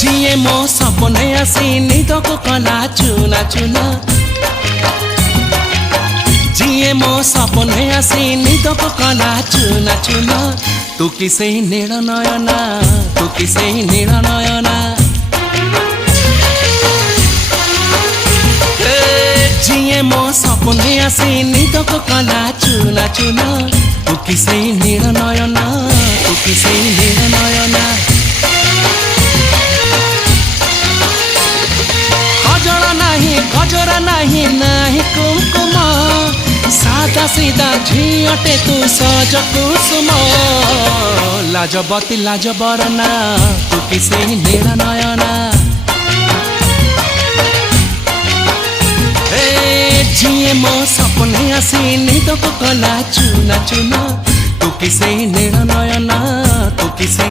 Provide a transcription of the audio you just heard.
जिए मो सपने आसी निद को कला चुना चुना जिए मो सपने आसी निद को कला चुना चुना तू किसे नील नयना तू किसे नील नयना जिए मो सपने आसी निद को कला चुना चुना तू किसे नील नयना तू किसे नील नयना गजरा नहीं नहीं कुमकुम सादा सीधा झीटे तू सज कुसुम लाजबती लाज बरना तू किसे नील नयना जिए मो सपने आसी निद को कला चुना चुना तू किसे नील नयना तू किसे